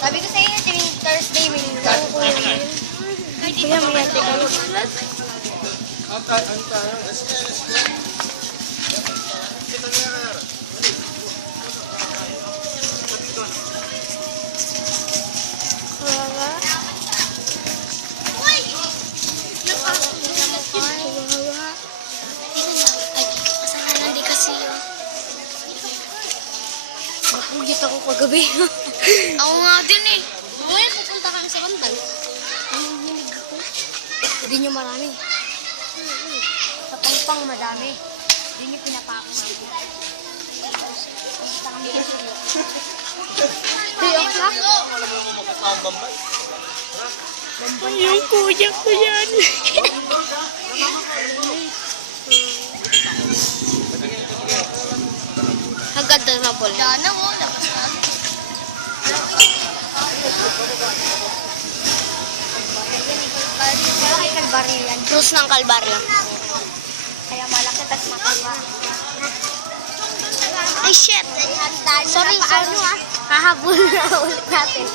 Sabi ko sa inyo, tuwing Thursday, may laro ko yun. Kaya may ate kayo. Napugit ako kagabi. Ako nga din eh. Mamaya pupunta kami sa Bandal. Nanginginig ako. Hindi nyo marami. Sa pangpang madami. Hindi nyo pinapako mamaya. Pumunta kami kasi. 3 o'clock? Yung kuya ko yan. Hagad na po. Diyan na mo. Labas na. Malaki kalbaryo yan. Cruz ng Kalbaryo. Kaya malaki tas mataba. Ay, shit! Sorry, sorry. Hahabol na ulit natin.